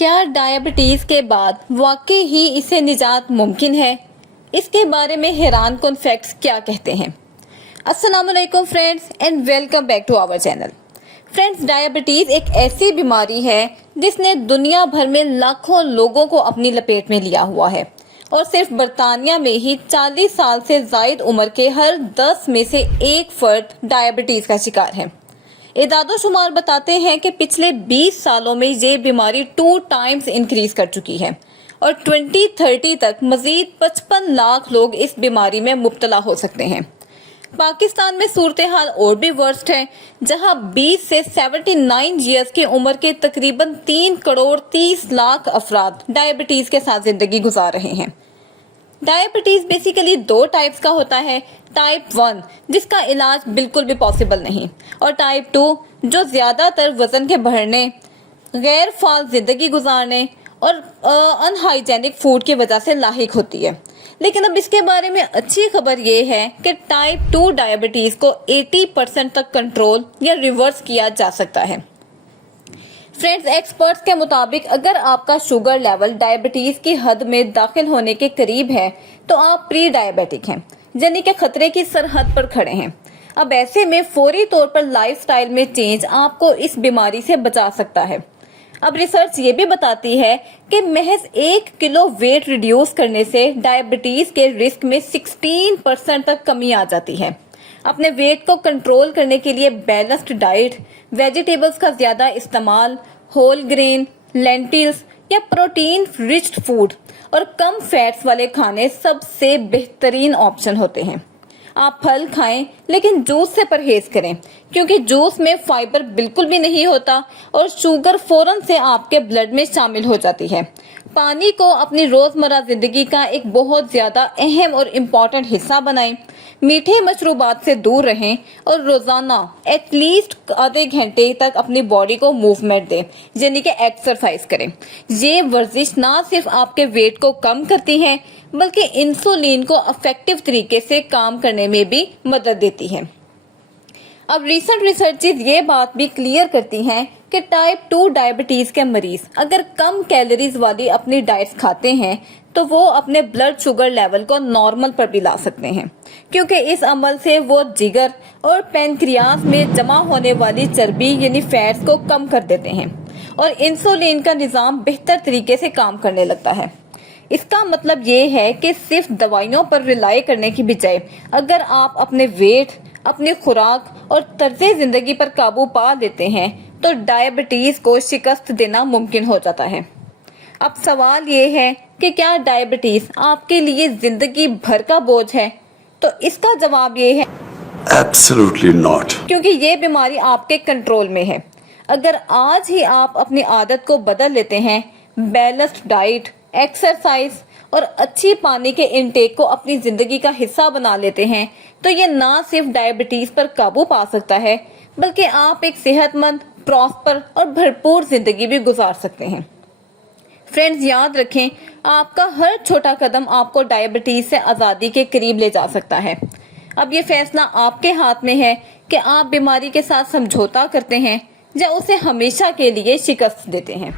क्या डायबिटीज के बाद वाकई ही इसे निजात मुमकिन है? इसके बारे में हैरान कुन फैक्ट्स क्या कहते हैं। अस्सलामुअलैकुम friends and welcome back to our channel. Friends, diabetes एक ऐसी बीमारी है जिसने दुनिया भर में लाखों लोगों को अपनी लपेट में लिया हुआ है और सिर्फ बरतानिया में ही 40 साल से जायद उम्र के हर 10 में से एक फर्द डायबिटीज का शिकार है। इदादो शुमार बताते हैं कि पिछले 20 सालों में ये बीमारी 2 टाइम्स इंक्रीज कर चुकी है और 2030 तक मजीद 55 लाख लोग इस बीमारी में मुब्तला हो सकते हैं। पाकिस्तान में सूरत हाल और भी वर्स्ट है, जहां 20 से 79 ईयर्स की उम्र के तकरीबन 3 करोड़ 30 लाख अफराद डायबिटीज के साथ जिंदगी गुजार रहे हैं। डायबिटीज बेसिकली 2 टाइप्स का होता है। टाइप 1 जिसका इलाज बिल्कुल भी पॉसिबल नहीं, और टाइप 2 जो ज्यादातर वजन के बढ़ने, गैर फाल जिंदगी गुजारने और अनहाइजेनिक फूड की वजह से लाहिक होती है। लेकिन अब इसके बारे में अच्छी खबर ये है कि टाइप 2 डायबिटीज को 80% तक कंट्रोल या रिवर्स किया जा सकता है। फ्रेंड्स, एक्सपर्ट्स के मुताबिक अगर आपका शुगर लेवल डायबिटीज की हद में दाखिल होने के करीब है तो आप प्री डायबिटिक हैं, यानी कि खतरे की सरहद पर खड़े हैं। अब ऐसे में फौरी तौर पर लाइफस्टाइल में चेंज आपको इस बीमारी से बचा सकता है। अब रिसर्च ये भी बताती है कि महज 1 किलो वेट रिड्यूस करने से डायबिटीज के रिस्क में 16% तक कमी आ जाती है। अपने वेट को कंट्रोल करने के लिए बैलेंस्ड डाइट, वेजिटेबल्स का ज्यादा इस्तेमाल, होल ग्रेन, लेंटिल्स या प्रोटीन रिच फूड और कम फैट्स वाले खाने सबसे बेहतरीन ऑप्शन होते हैं। आप फल खाएं लेकिन जूस से परहेज करें, क्योंकि जूस में फाइबर बिल्कुल भी नहीं होता और शुगर फौरन से आपके ब्लड में शामिल हो जाती है। पानी को अपनी रोजमर्रा जिंदगी का एक बहुत ज्यादा अहम और इम्पोर्टेंट हिस्सा बनाएं। मीठे मशरूबात से दूर रहें और रोजाना एटलीस्ट आधे घंटे तक अपनी बॉडी को मूवमेंट दें, यानी कि एक्सरसाइज करें। ये वर्जिश ना सिर्फ आपके वेट को कम करती है बल्कि इंसुलिन को इफेक्टिव तरीके से काम करने में भी मदद देती है। अब रीसेंट रिसर्चेस ये बात भी क्लियर करती हैं कि टाइप 2 डायबिटीज के मरीज अगर कम कैलोरीज वाली अपनी डाइट्स खाते हैं तो वो अपने ब्लड शुगर लेवल को नॉर्मल पर भी ला सकते हैं, क्योंकि इस अमल से वो जिगर और पैनक्रियाज में जमा होने वाली चर्बी यानी फैट्स को कम कर देते हैं और इंसुलिन का निजाम बेहतर तरीके से काम करने लगता है। इसका मतलब ये है कि सिर्फ दवाइयों पर रिलाई करने की बजाय अगर आप अपने वेट, अपनी खुराक और तर्ज जिंदगी पर काबू पा लेते हैं तो डायबिटीज को शिकस्त देना मुमकिन हो जाता है। अब सवाल ये है कि क्या डायबिटीज आपके लिए जिंदगी भर का बोझ है? तो इसका जवाब ये है Absolutely not. क्योंकि ये बीमारी आपके कंट्रोल में है। अगर आज ही आप अपनी आदत को बदल लेते हैं, बैलेंस्ड डाइट, एक्सरसाइज और अच्छी पानी के इनटेक को अपनी जिंदगी का हिस्सा बना लेते हैं, तो ये ना सिर्फ डायबिटीज पर काबू पा सकता है बल्कि आप एक सेहतमंद, प्रॉस्पर और भरपूर जिंदगी भी गुजार सकते हैं। फ्रेंड्स, याद रखें, आपका हर छोटा कदम आपको डायबिटीज से आजादी के करीब ले जा सकता है। अब ये फैसला आपके हाथ में है कि आप बीमारी के साथ समझौता करते हैं या उसे हमेशा के लिए शिकस्त देते हैं।